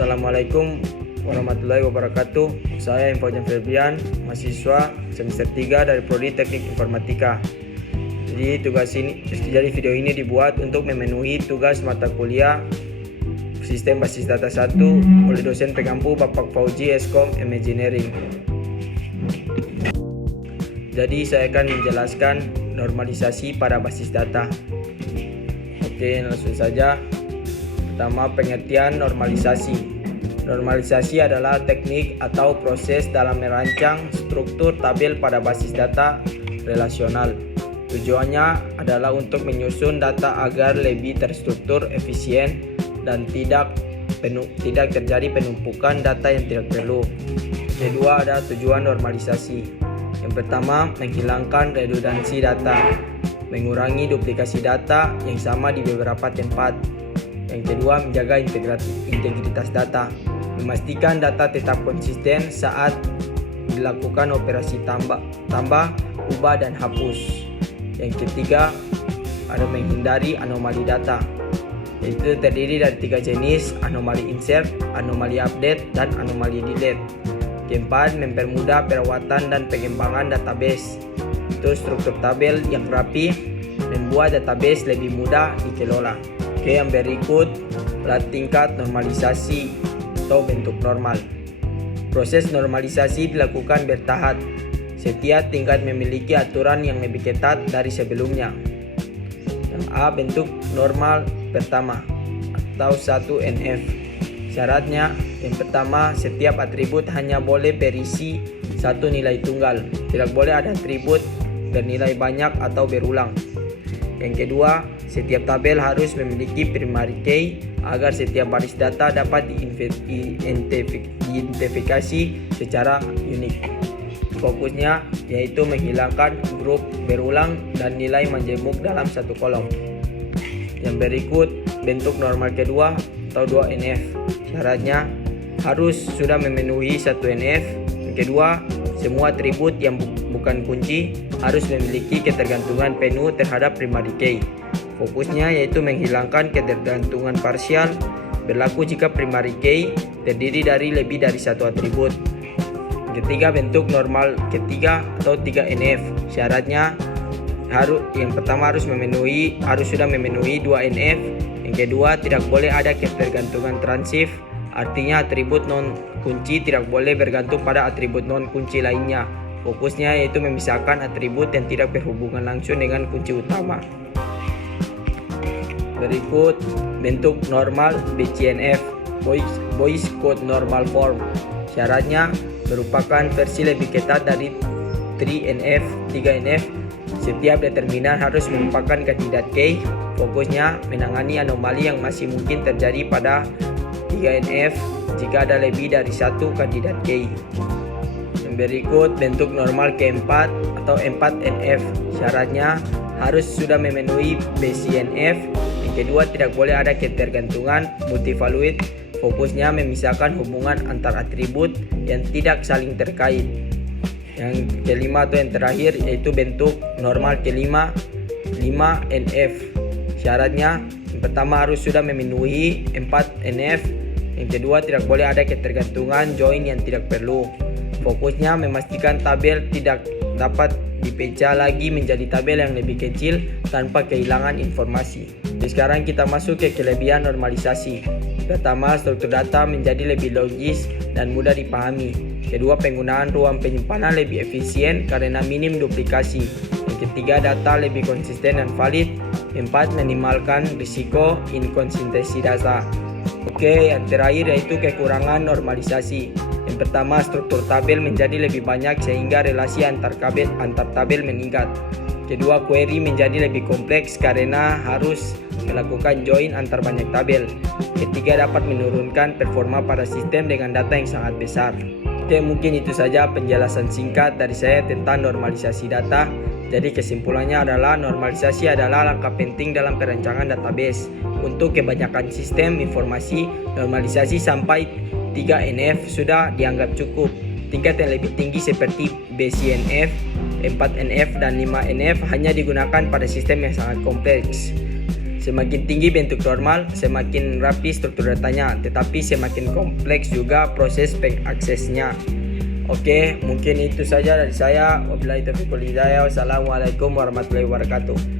Assalamualaikum warahmatullahi wabarakatuh. Saya Fauzan Febrian, mahasiswa semester 3 dari Prodi Teknik Informatika. Jadi video ini dibuat untuk memenuhi tugas mata kuliah Sistem Basis Data 1 oleh dosen pengampu Bapak Fauzi Eskom Engineering. Jadi saya akan menjelaskan normalisasi pada basis data. Oke, langsung saja. Pertama, pengertian normalisasi. Normalisasi adalah teknik atau proses dalam merancang struktur tabel pada basis data relasional. Tujuannya adalah untuk menyusun data agar lebih terstruktur, efisien, dan tidak terjadi penumpukan data yang tidak perlu. Kedua, ada tujuan normalisasi. Yang pertama, menghilangkan redundansi data, mengurangi duplikasi data yang sama di beberapa tempat. Yang kedua, menjaga integritas data, memastikan data tetap konsisten saat dilakukan operasi tambah, ubah, dan hapus. Yang ketiga, ada menghindari anomali data, yaitu terdiri dari 3 jenis: anomali insert, anomali update, dan anomali delete. Keempat, mempermudah perawatan dan pengembangan database, itu struktur tabel yang rapi, membuat database lebih mudah dikelola. Oke, yang berikut adalah tingkat normalisasi atau bentuk normal. Proses normalisasi dilakukan bertahap. Setiap tingkat memiliki aturan yang lebih ketat dari sebelumnya. Yang A, bentuk normal pertama atau 1NF. Syaratnya, yang pertama, setiap atribut hanya boleh berisi satu nilai tunggal. Tidak boleh ada atribut bernilai banyak atau berulang. Yang kedua, setiap tabel harus memiliki primary key agar setiap baris data dapat diidentifikasi secara unik. Fokusnya yaitu menghilangkan grup berulang dan nilai menjemuk dalam satu kolom. Yang berikut, bentuk normal kedua atau 2NF. Syaratnya harus sudah memenuhi 1NF. Yang kedua, semua atribut yang bukan kunci harus memiliki ketergantungan penuh terhadap primary key. Fokusnya yaitu menghilangkan ketergantungan parsial, berlaku jika primary key terdiri dari lebih dari satu atribut. Ketiga, bentuk normal ketiga atau 3NF. Syaratnya yang pertama harus sudah memenuhi 2NF. Yang kedua, tidak boleh ada ketergantungan transif, artinya atribut non kunci tidak boleh bergantung pada atribut non kunci lainnya. Fokusnya yaitu memisahkan atribut yang tidak berhubungan langsung dengan kunci utama. Berikut bentuk normal BCNF, Boyce Code Normal Form. Syaratnya merupakan versi lebih ketat dari 3NF. Setiap determinan harus merupakan kandidat key. Fokusnya menangani anomali yang masih mungkin terjadi pada 3NF jika ada lebih dari satu kandidat key. Yang berikut bentuk normal keempat atau 4NF. Syaratnya harus sudah memenuhi BCNF. Yang kedua, tidak boleh ada ketergantungan multivalued. Fokusnya memisahkan hubungan antar atribut yang tidak saling terkait. Yang kelima atau yang terakhir yaitu bentuk normal kelima 5NF. Syaratnya yang pertama harus sudah memenuhi 4NF. Yang kedua, tidak boleh ada ketergantungan join yang tidak perlu. Fokusnya memastikan tabel tidak dapat dipecah lagi menjadi tabel yang lebih kecil tanpa kehilangan informasi. Jadi sekarang kita masuk ke kelebihan normalisasi. Pertama, struktur data menjadi lebih logis dan mudah dipahami. Kedua, penggunaan ruang penyimpanan lebih efisien karena minim duplikasi. Yang ketiga, data lebih konsisten dan valid. Empat, minimalkan risiko inkonsistensi data. Oke, yang terakhir yaitu kekurangan normalisasi. Yang pertama, struktur tabel menjadi lebih banyak sehingga relasi antar tabel meningkat. Kedua, query menjadi lebih kompleks karena harus melakukan join antar banyak tabel. Ketiga, dapat menurunkan performa pada sistem dengan data yang sangat besar. Oke, mungkin itu saja penjelasan singkat dari saya tentang normalisasi data. Jadi kesimpulannya adalah normalisasi adalah langkah penting dalam perancangan database. Untuk kebanyakan sistem informasi, normalisasi sampai 3NF sudah dianggap cukup. Tingkat yang lebih tinggi seperti BCNF, 4NF, dan 5NF hanya digunakan pada sistem yang sangat kompleks. Semakin tinggi bentuk normal, semakin rapi struktur datanya, tetapi semakin kompleks juga proses pengaksesnya. Oke, mungkin itu saja dari saya. Wabillahi taufiq wal hidayah. Wassalamualaikum warahmatullahi wabarakatuh.